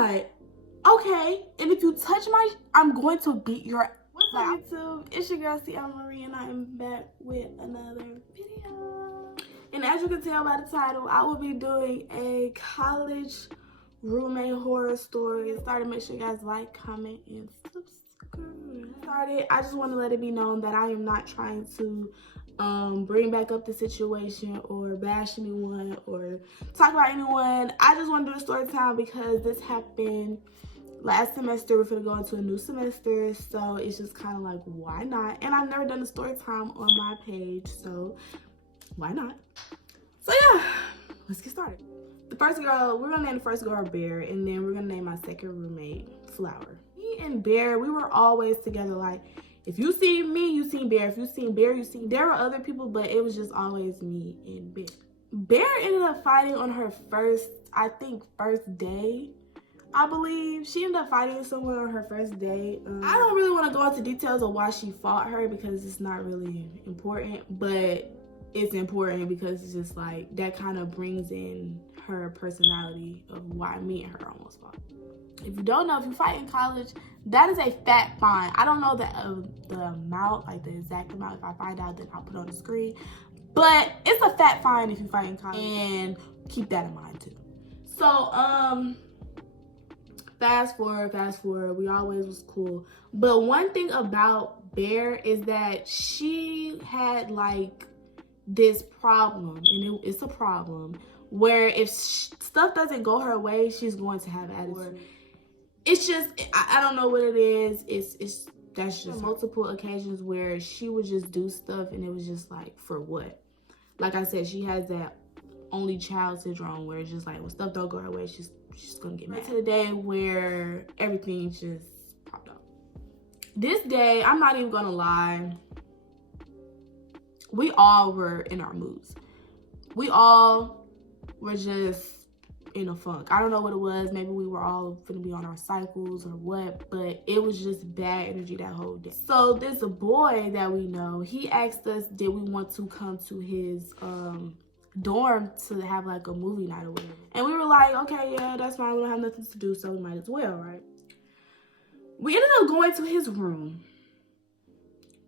like, okay, and if you touch I'm going to beat your. What's up, YouTube? It's your girl, Marie, and I am back with another video. And as you can tell by the title, I will be doing a college roommate horror story. Make sure you guys like, comment, and subscribe. I just want to let it be known that I am not trying to bring back up the situation or bash anyone or talk about anyone. I just want to do a story time because this happened last semester. We're gonna go into a new semester, so it's just kind of like, why not? And I've never done a story time on my page, so why not? So yeah, let's get started. The first girl, we're gonna name the first girl Bear, and then we're gonna name my second roommate Flower. Me and Bear, we were always together. Like, if you see me, you seen Bear. If you seen Bear, you seen. There were other people, but it was just always me and Bear. Bear ended up fighting on her first day. I believe she ended up fighting someone on her first day. I don't really want to go into details of why she fought her because it's not really important, but it's important because it's just like that kind of brings in her personality of why me and her almost fought. If you don't know, if you fight in college, that is a fat fine. I don't know the amount, like the exact amount. If I find out, then I'll put it on the screen. But it's a fat fine if you fight in college, and keep that in mind too. So fast forward, we always was cool. But one thing about Bear is that she had like this problem, and it's a problem where if stuff doesn't go her way, she's going to have attitude. It's just, I don't know what it is. That's just multiple occasions where she would just do stuff and it was just like, for what? Like I said, she has that only child syndrome where it's just like when stuff don't go her way, she's gonna get mad. To the day where everything just popped up. This day, I'm not even gonna lie, we all were in our moods. We all were just in a funk. I don't know what it was. Maybe we were all gonna be on our cycles or what, but it was just bad energy that whole day. So there's a boy that we know. He asked us, did we want to come to his dorm to have like a movie night or whatever. And we were like, okay, yeah, that's fine. We don't have nothing to do, so we might as well, right? We ended up going to his room.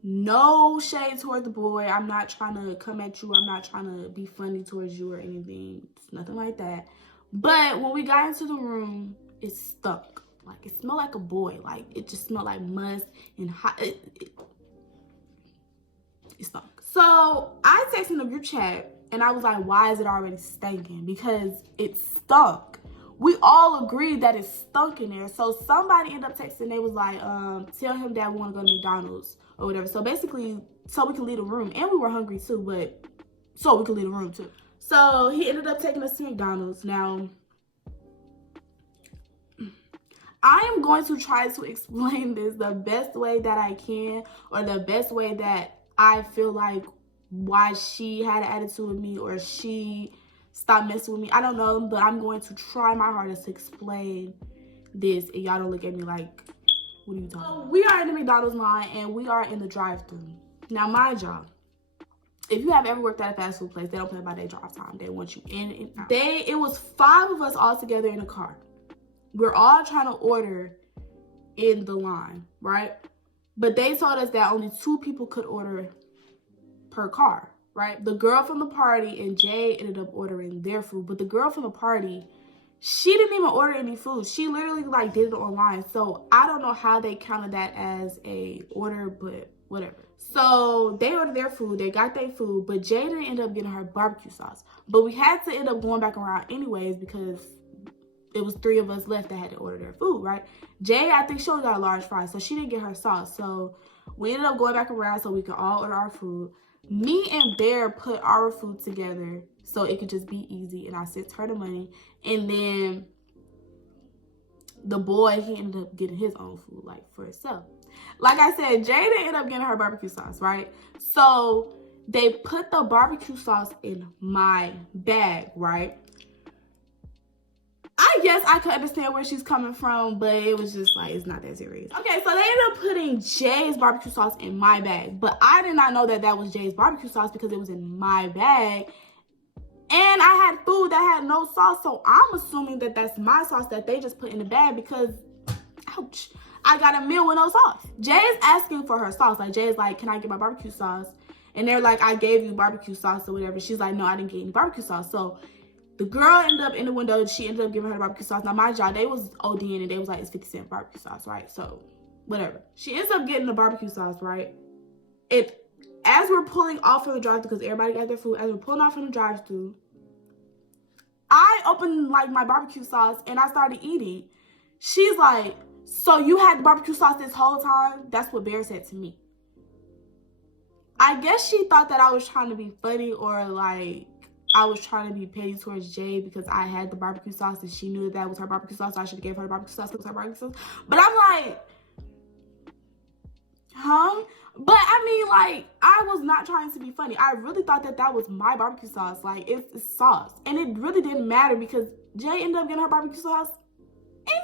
No shade toward the boy. I'm not trying to come at you. I'm not trying to be funny towards you or anything. It's nothing like that. But when we got into the room, it stunk. Like, it smelled like a boy. Like, it just smelled like must and hot. It stunk. So I texted in the group chat and I was like, why is it already stinking? Because it stunk. We all agreed that it stunk in there. So somebody ended up texting. They was like, tell him that we want to go to McDonald's or whatever. So basically, so we can leave the room. And we were hungry too, but so we could leave the room too. So he ended up taking us to McDonald's. Now, I am going to try to explain this the best way that I can, or the best way that I feel like why she had an attitude with me or she stopped messing with me. I don't know, but I'm going to try my hardest to explain this and y'all don't look at me like, what are you talking about? We are in the McDonald's line and we are in the drive-thru. Now, mind y'all, if you have ever worked at a fast food place, they don't play by their drive time. They want you in and out. It was 5 of us all together in a car. We're all trying to order in the line, right? But they told us that only 2 people could order per car, right? The girl from the party and Jay ended up ordering their food, but the girl from the party, she didn't even order any food. She literally like did it online. So I don't know how they counted that as a order, but whatever. So they ordered their food, they got their food, but Jay didn't end up getting her barbecue sauce. But we had to end up going back around anyways because it was 3 of us left that had to order their food, right? Jay, I think she only got a large fry, so she didn't get her sauce. So we ended up going back around so we could all order our food. Me and Bear put our food together so it could just be easy, and I sent her the money. And then the boy, he ended up getting his own food, like, for himself. Like I said, Jada ended up getting her barbecue sauce, right? So they put the barbecue sauce in my bag, right? I guess I could understand where she's coming from, but it was just like, it's not that serious. Okay, so they ended up putting Jay's barbecue sauce in my bag, but I did not know that that was Jay's barbecue sauce because it was in my bag. And I had food that had no sauce, so I'm assuming that that's my sauce that they just put in the bag because, ouch, I got a meal with no sauce. Jay is asking for her sauce. Like, Jay is like, can I get my barbecue sauce? And they're like, I gave you barbecue sauce or whatever. She's like, no, I didn't get any barbecue sauce. So the girl ended up in the window. She ended up giving her the barbecue sauce. Now, my job, they was ODing and they was like, it's 50-cent barbecue sauce, right? So, whatever. She ends up getting the barbecue sauce, right? As we're pulling off from the drive-thru, because everybody got their food, as we're pulling off from the drive-thru, I opened, like, my barbecue sauce and I started eating. She's like, so you had the barbecue sauce this whole time? That's what Bear said to me. I guess she thought that I was trying to be funny or like I was trying to be petty towards Jay because I had the barbecue sauce and she knew that was her barbecue sauce. So I should have gave her the barbecue sauce. It was her barbecue sauce. But I'm like, huh? But I mean, like, I was not trying to be funny. I really thought that that was my barbecue sauce. Like, it's sauce. And it really didn't matter because Jay ended up getting her barbecue sauce.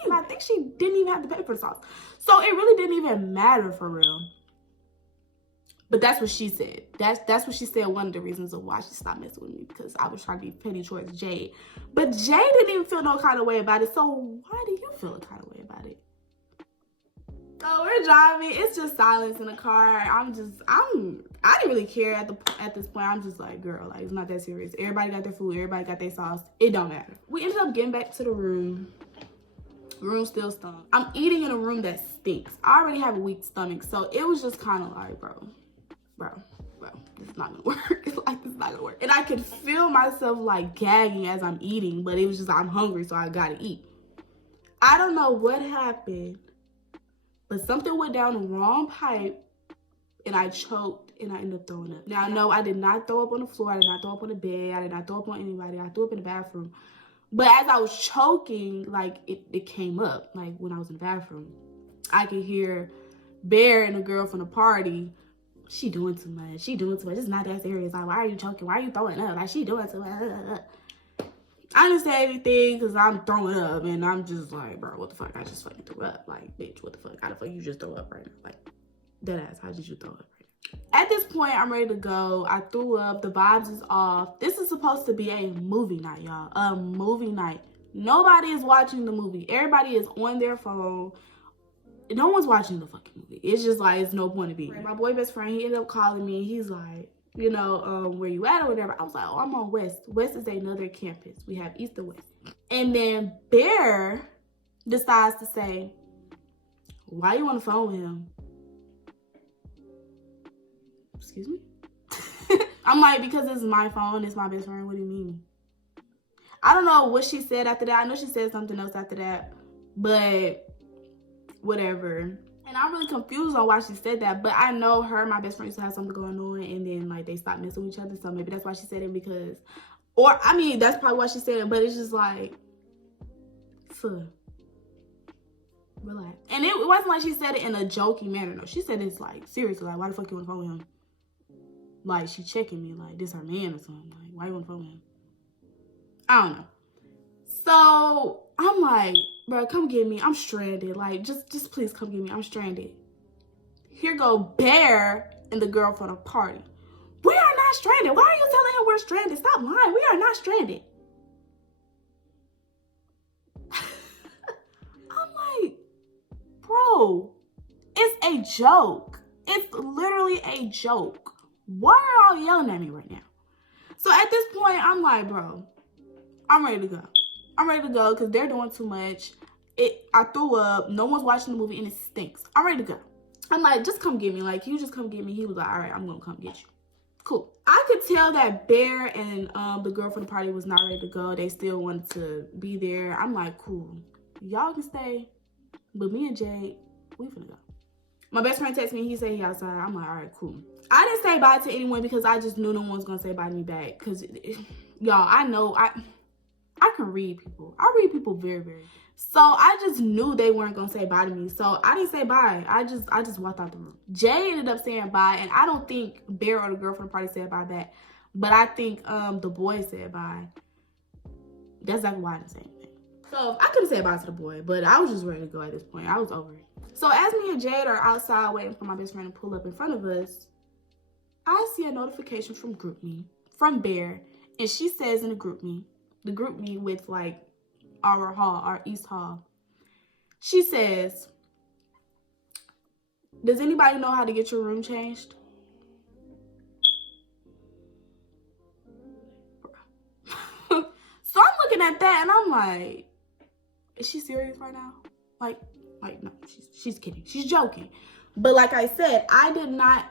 And I think she didn't even have to pay for the sauce. So it really didn't even matter for real. But that's what she said. That's what she said. One of the reasons of why she stopped messing with me because I was trying to be petty towards Jay. But Jay didn't even feel no kind of way about it. So why do you feel a kind of way about it? So we're driving. It's just silence in the car. I didn't really care at this point. I'm just like, girl, like it's not that serious. Everybody got their food. Everybody got their sauce. It don't matter. We ended up getting back to the room. Room still stunk. I'm eating in a room that stinks. I already have a weak stomach, so it was just kind of like, bro, this is not gonna work. It's like, this is not gonna work. And I could feel myself like gagging as I'm eating, but it was just, I'm hungry, so I gotta eat. I don't know what happened, but something went down the wrong pipe and I choked and I ended up throwing up. Now, no, I did not throw up on the floor. I did not throw up on the bed. I did not throw up on anybody. I threw up in the bathroom. But as I was choking, like, it came up, like, when I was in the bathroom. I could hear Bear and the girl from the party, she doing too much. She doing too much. It's not that serious. Like, why are you choking? Why are you throwing up? Like, she doing too much. I didn't say anything because I'm throwing up. And I'm just like, bro, what the fuck? I just fucking threw up. Like, bitch, what the fuck? How the fuck you just throw up right now? Like, deadass, how did you throw up right now? At this point, I'm ready to go. I threw up. The vibes is off. This is supposed to be a movie night, y'all. A movie night. Nobody is watching the movie. Everybody is on their phone. No one's watching the fucking movie. It's just like, it's no point of being. My boy best friend, he ended up calling me. He's like, you know, where you at or whatever. I was like, oh, I'm on West. West is another campus. We have East and West. And then Bear decides to say, why you on the phone with him? Excuse me? I'm like, because this is my phone. It's my best friend. What do you mean? I don't know what she said after that. I know she said something else after that. But whatever. And I'm really confused on why she said that. But I know her and my best friend used to have something going on. And then, like, they stopped messing with each other. So maybe that's why she said it because... Or, I mean, that's probably why she said it. But it's just like... Relax. And it wasn't like she said it in a jokey manner. No, she said it's like, seriously, like, why the fuck you on the phone with him? Like, she checking me, like, this her man or something. Like, why you on the phone with him? I don't know. So, I'm like, bro, come get me. I'm stranded. Like, just please come get me. I'm stranded. Here go Bear and the girl from the party. We are not stranded. Why are you telling him we're stranded? Stop lying. We are not stranded. I'm like, bro, it's a joke. It's literally a joke. Why are y'all yelling at me right now? So at this point, I'm like, bro, I'm ready to go. I'm ready to go because they're doing too much. I threw up. No one's watching the movie and it stinks. I'm ready to go. I'm like, just come get me. Like, you just come get me. He was like, all right, I'm going to come get you. Cool. I could tell that Bear and the girl from the party was not ready to go. They still wanted to be there. I'm like, cool. Y'all can stay. But me and Jay, we finna go. My best friend texted me. He said he outside. I'm like, all right, cool. I didn't say bye to anyone because I just knew no one was going to say bye to me back. Because, y'all, I know I can read people. I read people very, very. So I just knew they weren't going to say bye to me. So I didn't say bye. I just walked out the room. Jay ended up saying bye. And I don't think Bear or the girl from the party said bye back. But I think the boy said bye. That's exactly why I didn't say anything. So I could have said bye to the boy. But I was just ready to go at this point. I was over it. So as me and Jade are outside waiting for my best friend to pull up in front of us, I see a notification from GroupMe, from Bear, And she says in the group me with like our East Hall, she says, does anybody know how to get your room changed? So I'm looking at that and I'm like, is she serious right now? Like no, she's kidding. She's joking. But like I said, I did not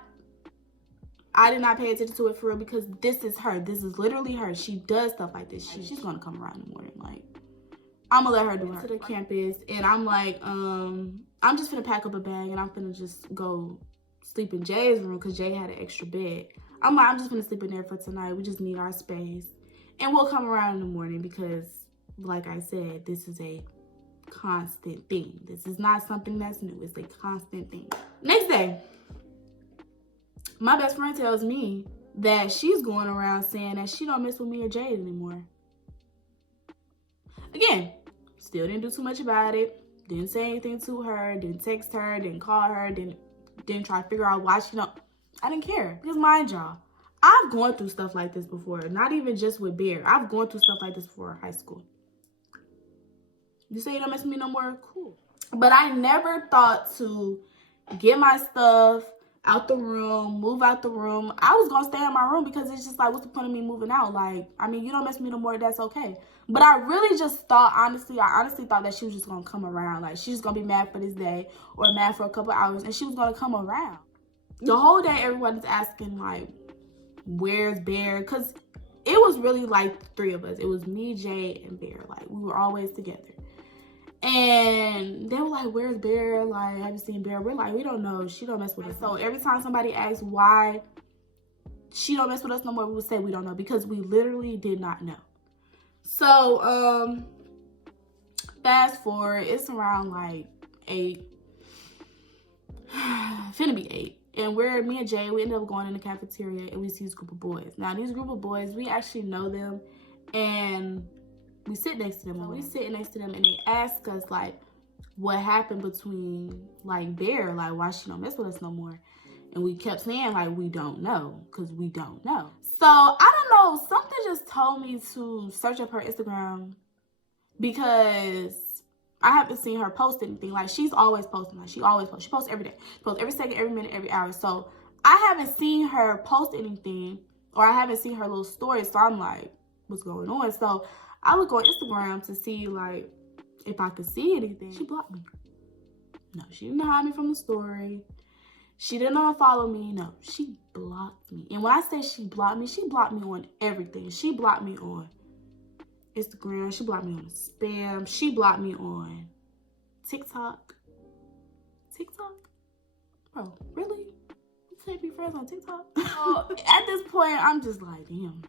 pay attention to it for real because this is her. This is literally her. She does stuff like this. She's gonna come around in the morning. Like, I'm gonna let her do her. To the campus, and I'm like, I'm just gonna pack up a bag and I'm gonna just go sleep in Jay's room because Jay had an extra bed. I'm like, I'm just gonna sleep in there for tonight. We just need our space, and we'll come around in the morning because, like I said, this is a constant thing. This is not something that's new. It's a constant thing. Next day, my best friend tells me that she's going around saying that she don't mess with me or Jade anymore. Again, still didn't do too much about it. Didn't say anything to her. Didn't text her. Didn't call her. Didn't try to figure out why she don't. I didn't care. Because mind y'all, I've gone through stuff like this before. Not even just with Bear. I've gone through stuff like this before in high school. You say you don't mess with me no more? Cool. But I never thought to get my stuff out the room, move out the room. I was gonna stay in my room because it's just like, what's the point of me moving out? Like, I mean, you don't mess with me no more, that's okay. But I really just thought, I honestly thought that she was just gonna come around. Like, she's gonna be mad for this day or mad for a couple hours and she was gonna come around. The whole day, everyone's asking, like, where's Bear? Because it was really like the three of us. It was me, Jay, and Bear. Like, we were always together. And they were like, where's Bear? Like, have you seen Bear? We're like, we don't know. She don't mess with us. So every time somebody asks why she don't mess with us no more, we would say we don't know because we literally did not know. So, fast forward, it's around like 8. Finna be 8. And me and Jay, we ended up going in the cafeteria and we see this group of boys. Now, these group of boys, we actually know them and we sit next to them. And we sit next to them and they ask us, like, what happened between, like, Bear, like, why she don't mess with us no more. And we kept saying, like, we don't know, because we don't know. So, I don't know, something just told me to search up her Instagram because I haven't seen her post anything. Like, she's always posting. Like, she always posts. She posts every day. She posts every second, every minute, every hour. So, I haven't seen her post anything, or I haven't seen her little stories. So, I'm like, what's going on? So, I would go on Instagram to see, like, if I could see anything. She blocked me. No, she didn't hide me from the story. She didn't unfollow me. No, she blocked me. And when I say she blocked me on everything. She blocked me on Instagram. She blocked me on spam. She blocked me on TikTok. TikTok? Bro, really? You can't be friends on TikTok? At this point, I'm just like, damn.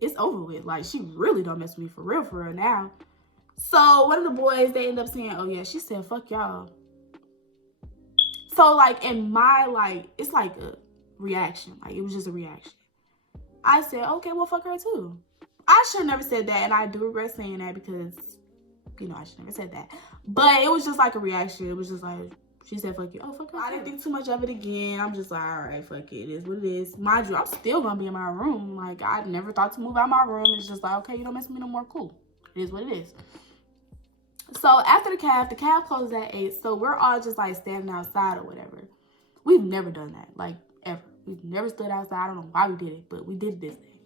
It's over with. Like, she really don't mess with me for real now. So, one of the boys, they end up saying, oh, yeah, she said, fuck y'all. So, like, in my, like, it's like a reaction. Like, it was just a reaction. I said, okay, well, fuck her too. I should have never said that, and I do regret saying that because, you know, I should never said that. But it was just like a reaction. It was just like, she said, fuck you. Oh, fuck her. I didn't think too much of it again. I'm just like, all right, fuck it. It is what it is. Mind you, I'm still going to be in my room. Like, I never thought to move out my room. It's just like, okay, you don't mess with me no more. Cool. It is what it is. So, after the calf closes at 8. So, we're all just, like, standing outside or whatever. We've never done that. Like, ever. We've never stood outside. I don't know why we did it, but we did this day.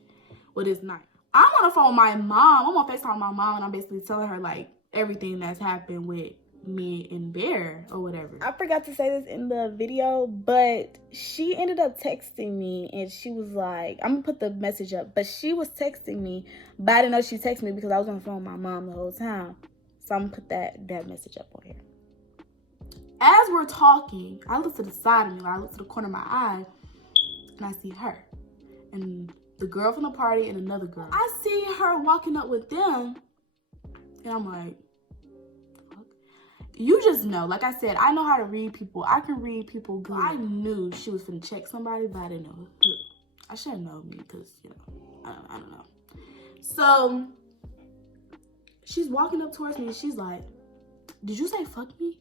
Well, this night. I'm on the phone with my mom. I'm on FaceTime with my mom, and I'm basically telling her, like, everything that's happened with me and Bear or whatever. I forgot to say this in the video, but she ended up texting me and she was like, I'm gonna put the message up, but she was texting me, but I didn't know she texted me because I was on the phone with my mom the whole time. So I'm gonna put that message up on here. As we're talking, I look to the side of me, like I look to the corner of my eye, and I see her and the girl from the party and another girl. I see her walking up with them, and I'm like, you just know, like I said, I know how to read people. I can read people good. I knew she was finna check somebody, but I didn't know who. I should have known me because, you know, I don't know. So, she's walking up towards me and she's like, did you say fuck me?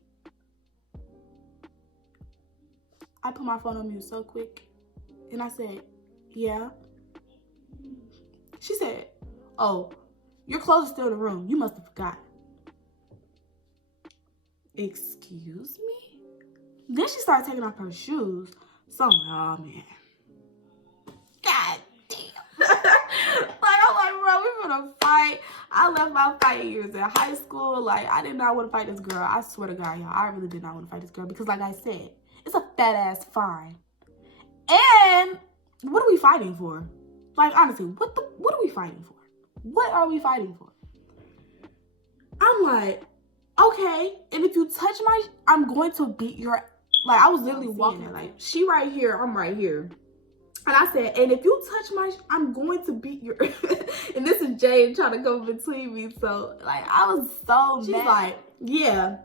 I put my phone on mute so quick. And I said, yeah. She said, oh, your clothes are still in the room. You must have forgot. Excuse me? Then she started taking off her shoes. So I'm like, oh man. God damn. I'm like, bro, we finna fight. I left my fighting years in high school. Like, I did not want to fight this girl. I swear to God, y'all, I really did not want to fight this girl because, like I said, it's a fat ass fine. And what are we fighting for? Like, honestly, what are we fighting for? What are we fighting for? I'm like, okay, and if you touch I'm going to beat your, like, I was literally walking, like, she right here, I'm right here. And I said, and if you touch I'm going to beat your, and this is Jade trying to come between me. So, like, I was so mad. She's like, yeah.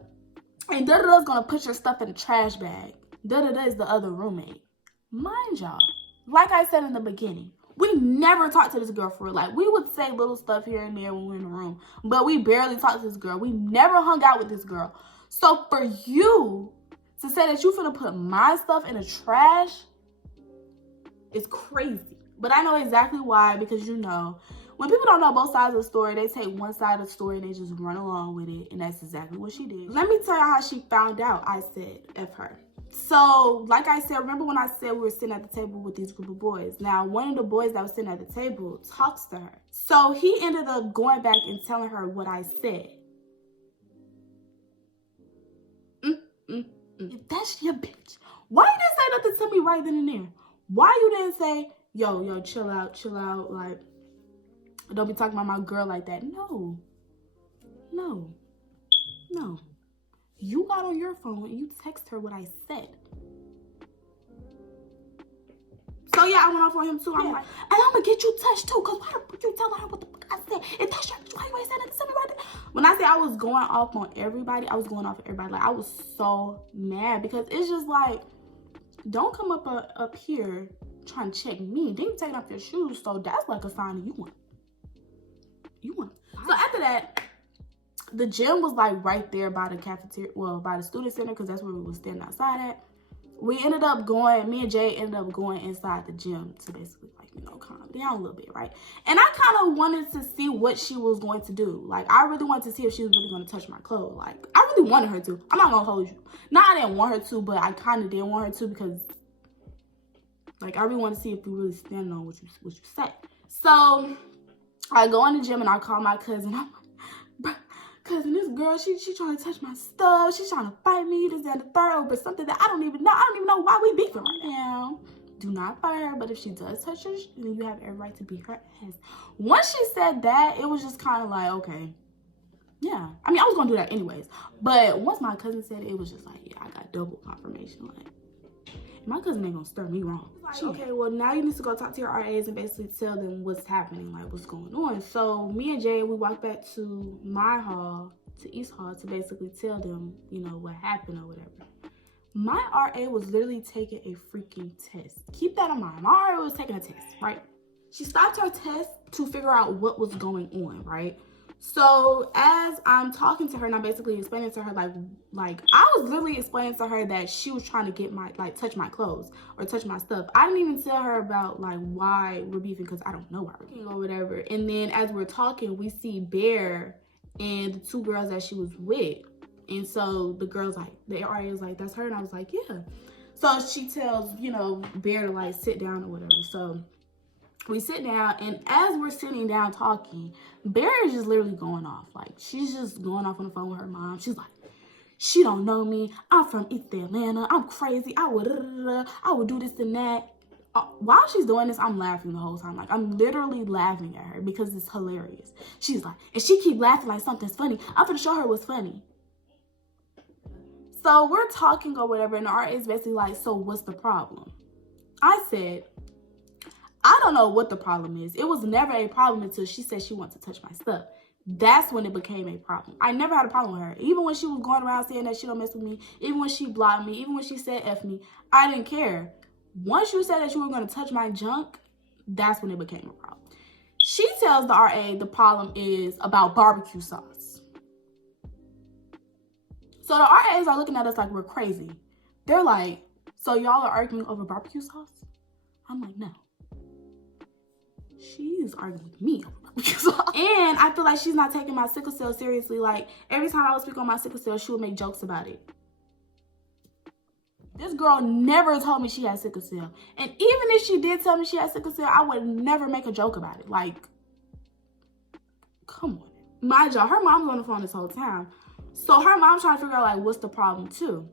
And da-da-da's gonna put your stuff in a trash bag. Da-da-da is the other roommate. Mind y'all, like I said in the beginning, we never talked to this girl for real. Like, we would say little stuff here and there when we were in the room, but we barely talked to this girl. We never hung out with this girl. So for you to say that you finna put my stuff in the trash is crazy. But I know exactly why, because you know, when people don't know both sides of the story, they take one side of the story and they just run along with it, and that's exactly what she did. Let me tell you how she found out I said F her. So, like I said, remember when I said we were sitting at the table with these group of boys? Now, one of the boys that was sitting at the table talks to her. So, he ended up going back and telling her what I said. If that's your bitch, why you didn't say nothing to me right then and there? Why you didn't say, yo, chill out, like, don't be talking about my girl like that? No. You got on your phone and you text her what I said. So yeah, I went off on him too. I'm like, and I'm gonna get you touched too, cause why the fuck you telling her what the fuck I said? If that's your bitch, why you ain't saying nothing to me right there? When I say I was going off on everybody, I was going off on everybody. Like, I was so mad because it's just like, don't come up here trying to check me. Then you taking off your shoes, so that's like a sign that you want. So after that, the gym was like right there by the cafeteria, well, by the student center, because that's where we was standing outside at. We ended up going, me and Jay ended up going inside the gym to basically, like, you know, calm down a little bit, right? And I kind of wanted to see what she was going to do. Like, I really wanted to see if she was really going to touch my clothes. Like, I really wanted her to. I'm not going to hold you. No, I didn't want her to, but I kind of did want her to because, like, I really want to see if you really stand on what you say. So, I go in the gym and I call my cousin. I'm like, cousin, this girl, she trying to touch my stuff. She's trying to fight me. This, that, and the third over something that I don't even know. I don't even know why we beefing right now. Do not fight her, but if she does touch her, then you have every right to beat her ass. Once she said that, it was just kind of like, okay. Yeah. I mean, I was going to do that anyways. But once my cousin said it, it was just like, yeah, I got double confirmation. Like, my cousin ain't gonna stir me wrong. Like, okay, well, now you need to go talk to your RAs and basically tell them what's happening, like what's going on. So me and Jay, we walked back to my hall, to East Hall, to basically tell them, you know, what happened or whatever. My RA was literally taking a freaking test. Keep that in mind. My RA was taking a test, right? She stopped her test to figure out what was going on, right? So as I'm talking to her and I'm basically explaining to her, like I was literally explaining to her that she was trying to get my, like, touch my clothes or touch my stuff. I didn't even tell her about, like, why we're beefing, because I don't know why we're beefing or whatever. And then as we're talking, we see Bear and the two girls that she was with. And so the girl's like, the RA is like, that's her. And I was like, yeah. So she tells, you know, Bear to, like, sit down or whatever. So we sit down, and as we're sitting down talking, Bear is just literally going off. Like, she's just going off on the phone with her mom. She's like, she don't know me. I'm from East Atlanta. I'm crazy. I would do this and that. While she's doing this, I'm laughing the whole time. Like, I'm literally laughing at her because it's hilarious. She's like, and she keep laughing like something's funny. I'm gonna show her what's funny. So we're talking or whatever, and the RA is basically like, so what's the problem? I said, I don't know what the problem is. It was never a problem until she said she wanted to touch my stuff. That's when it became a problem. I never had a problem with her. Even when she was going around saying that she don't mess with me, even when she blocked me, even when she said F me, I didn't care. Once you said that you were going to touch my junk, that's when it became a problem. She tells the RA the problem is about barbecue sauce. So the RAs are looking at us like we're crazy. They're like, so y'all are arguing over barbecue sauce? I'm like, no. she's arguing with me. And I feel like she's not taking my sickle cell seriously. Like, every time I would speak on my sickle cell, she would make jokes about it. This girl never told me she had sickle cell. And even if she did tell me she had sickle cell, I would never make a joke about it. Like, come on. Mind y'all, her mom's on the phone this whole time. So her mom's trying to figure out, like, what's the problem, too.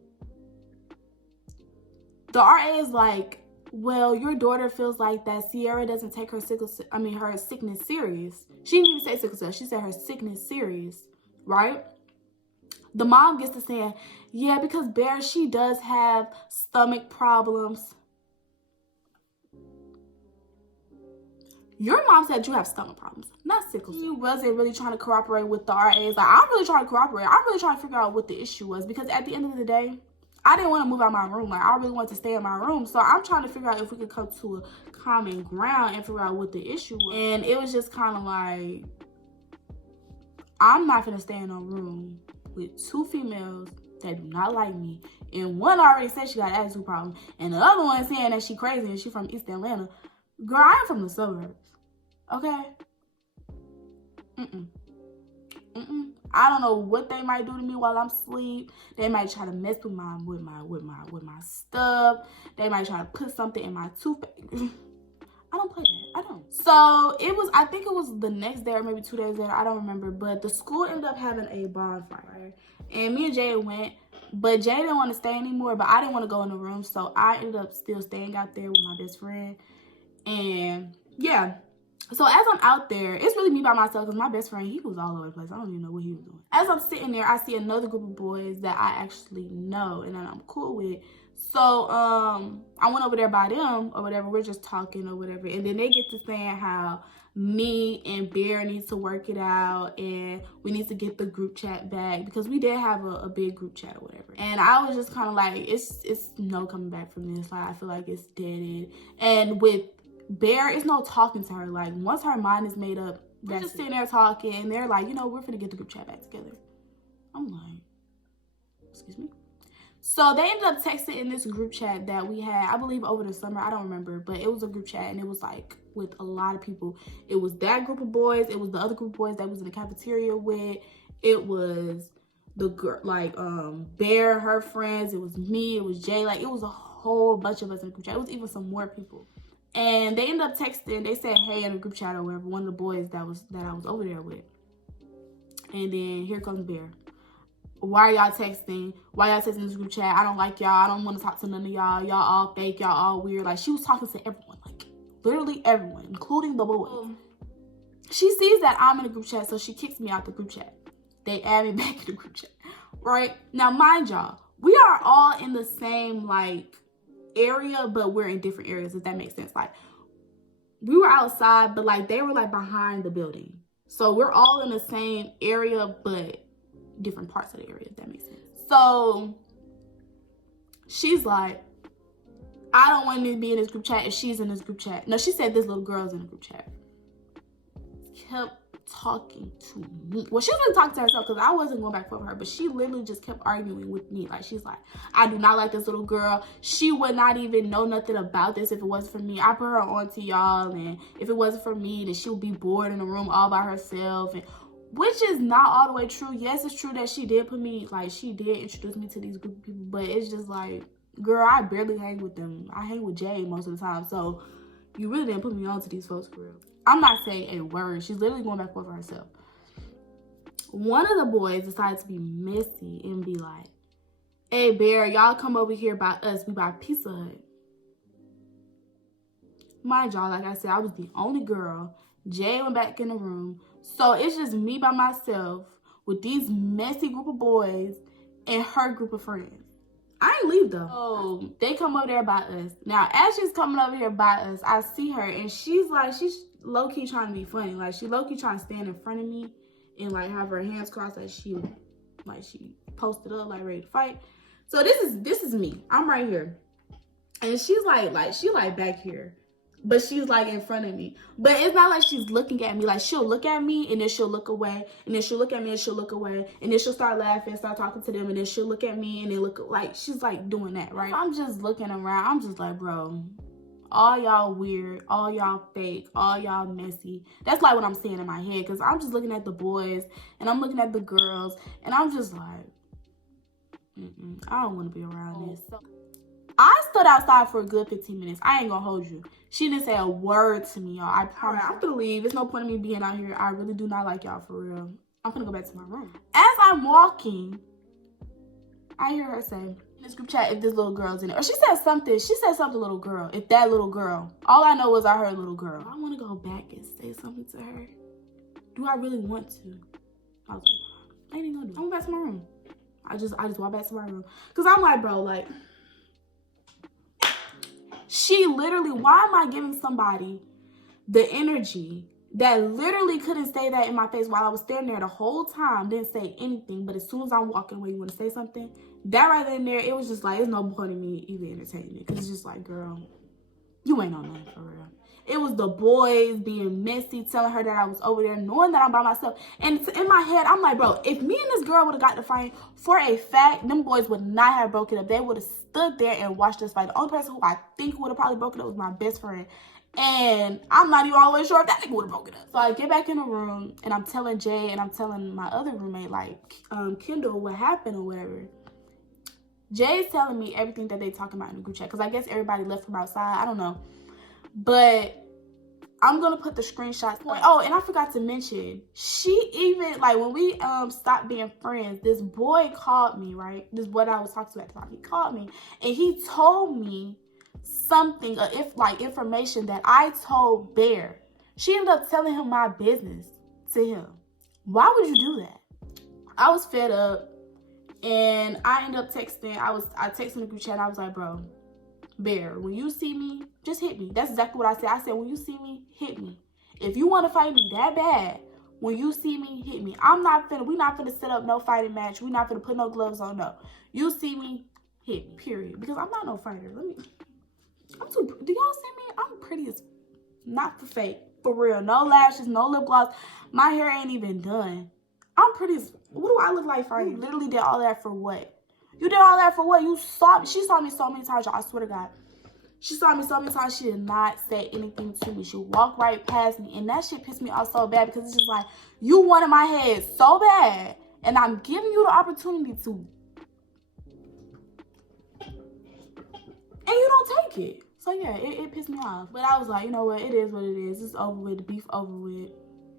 The RA is like, well, your daughter feels like that Sierra doesn't take her her sickness serious. She didn't even say sickle cell. She said her sickness serious, right? The mom gets to saying, yeah, because Bear, she does have stomach problems. Your mom said you have stomach problems, not sickle cell. She wasn't really trying to cooperate with the RAs. Like, I'm really trying to cooperate. I'm really trying to figure out what the issue was, because at the end of the day, I didn't want to move out my room. Like, I really wanted to stay in my room. So I'm trying to figure out if we could come to a common ground and figure out what the issue was. And it was just kind of like, I'm not going to stay in a room with two females that do not like me. And one already said she got an attitude problem. And the other one saying that she crazy and she from East Atlanta. Girl, I am from the suburbs. Okay? I don't know what they might do to me while I'm asleep. They might try to mess with my stuff. They might try to put something in my toothpaste. I don't play that. I don't. So I think it was the next day or maybe 2 days later. I don't remember. But the school ended up having a bonfire. And me and Jay went. But Jay didn't want to stay anymore. But I didn't want to go in the room. So I ended up still staying out there with my best friend. And yeah. So as I'm out there, it's really me by myself, because my best friend, he was all over the place. I don't even know what he was doing. As I'm sitting there, I see another group of boys that I actually know and that I'm cool with. So I went over there by them or whatever. We're just talking or whatever. And then they get to saying how me and Bear need to work it out and we need to get the group chat back, because we did have a big group chat or whatever. And I was just kind of like, it's no coming back from this. Like, I feel like it's dead. And with Bear, it's no talking to her. Like, once her mind is made up, they're just sitting there talking, and they're like, you know, we're finna get the group chat back together. I'm like, excuse me? So they ended up texting in this group chat that we had, I believe over the summer, I don't remember, but it was a group chat, and it was like with a lot of people. It was that group of boys, it was the other group of boys that was in the cafeteria with, it was the girl, like Bear, her friends, it was me, it was Jay, like it was a whole bunch of us in the group chat. It was even some more people. And they ended up texting. They said, hey, in a group chat or whatever, one of the boys that I was over there with. And then here comes Bear. Why are y'all texting? Why y'all texting this group chat? I don't like y'all. I don't want to talk to none of y'all. Y'all all fake. Y'all all weird. Like, she was talking to everyone. Like, literally everyone, including the boys. She sees that I'm in a group chat, so she kicks me out the group chat. They add me back in the group chat. Right? Now, mind y'all, we are all in the same, like, area, but we're in different areas, if that makes sense. Like, we were outside, but like they were like behind the building, so we're all in the same area but different parts of the area, if that makes sense. So she's like, I don't want to be in this group chat if she's in this group chat. No, she said this little girl's in the group chat. Kept talking to me. Well, she was really talking to herself, because I wasn't going back and forth with her, but she literally just kept arguing with me. Like, she's like, I do not like this little girl. She would not even know nothing about this if it wasn't for me. I put her on to y'all, and if it wasn't for me, then she would be bored in a room all by herself. And which is not all the way true. Yes, it's true that she did put me, like, she did introduce me to these group of people, but it's just like, girl, I barely hang with them. I hang with Jay most of the time, so you really didn't put me on to these folks for real. I'm not saying a word. She's literally going back and forth for herself. One of the boys decided to be messy and be like, hey, Bear, y'all come over here by us. We buy Pizza Hut. Mind y'all, like I said, I was the only girl. Jay went back in the room. So it's just me by myself with these messy group of boys and her group of friends. I ain't leave though. Oh, they come over there by us. Now, as she's coming over here by us, I see her, and she's like, she's low-key trying to be funny. Like, she low-key trying to stand in front of me and like have her hands crossed as she posted up, like ready to fight. So this is me. I'm right here. And she's she back here. But she's like in front of me. But it's not like she's looking at me. Like, she'll look at me and then she'll look away. And then she'll look at me and she'll look away. And then she'll start laughing, start talking to them. And then she'll look at me and then look, like, she's like doing that, right? I'm just looking around. I'm just like, bro, All y'all weird, all y'all fake, all y'all messy. That's like what I'm saying in my head, because I'm just looking at the boys and I'm looking at the girls and I'm just like, I don't want to be around this. So I stood outside for a good 15 minutes. I ain't gonna hold you. She didn't say a word to me, y'all. I promise. I'm gonna leave. There's no point in me being out here. I really do not like y'all, for real. I'm gonna go back to my room. As I'm walking, I hear her say in this group chat, if this little girl's in it. Or she said something, little girl. If that little girl. All I know is I heard little girl. I want to go back and say something to her. Do I really want to? I was like, I ain't even gonna do it. I'm going back to my room. I just walk back to my room. Because I'm like, bro, like, she literally, why am I giving somebody the energy that literally couldn't say that in my face while I was standing there the whole time, didn't say anything, but as soon as I'm walking away, you want to say something? That right then and there, it was just like, there's no point in me even entertaining it. Because it's just like, girl, you ain't on nothing for real. It was the boys being messy, telling her that I was over there, knowing that I'm by myself. And in my head, I'm like, bro, if me and this girl would have got to fight, for a fact, them boys would not have broken up. They would have stood there and watched us fight. The only person who I think would have probably broken up was my best friend. And I'm not even always sure if that nigga would have broken up. So I get back in the room and I'm telling Jay and I'm telling my other roommate, like, Kendall, what happened or whatever. Jay's telling me everything that they talking about in the group chat. Because I guess everybody left from outside. I don't know. But I'm going to put the screenshots. Oh, and I forgot to mention. She even, like, when we stopped being friends, this boy called me, right? This boy that I was talking to at the time. He called me. And he told me something, information that I told Bear. She ended up telling him my business to him. Why would you do that? I was fed up and I ended up texting. I texted in the group chat and I was like, bro, Bear, when you see me, just hit me. That's exactly what I said. I said, when you see me, hit me. If you want to fight me that bad, when you see we not finna set up no fighting match. We not finna put no gloves on, no. You see me, hit me, period. Because I'm not no fighter. Do y'all see me? I'm pretty as, not for fake, for real. No lashes, no lip gloss. My hair ain't even done. I'm pretty as, what do I look like fighting? You literally did all that for what? You did all that for what? You saw me. She saw me so many times, y'all. I swear to God. She saw me so many times. She did not say anything to me. She walked right past me. And that shit pissed me off so bad because it's just like, you wanted my head so bad. And I'm giving you the opportunity to. And you don't take it. So yeah, it pissed me off. But I was like, you know what? It is what it is. It's over with. The beef over with.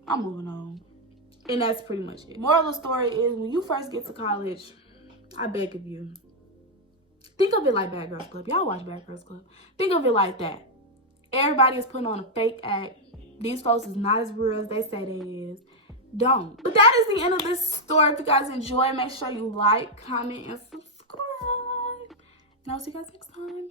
I'm moving on. And that's pretty much it. Moral of the story is, when you first get to college, I beg of you, think of it like Bad Girls Club. Y'all watch Bad Girls Club. Think of it like that. Everybody is putting on a fake act. These folks is not as real as they say they is. Don't. But that is the end of this story. If you guys enjoy, make sure you like, comment, and subscribe. And I'll see you guys next time.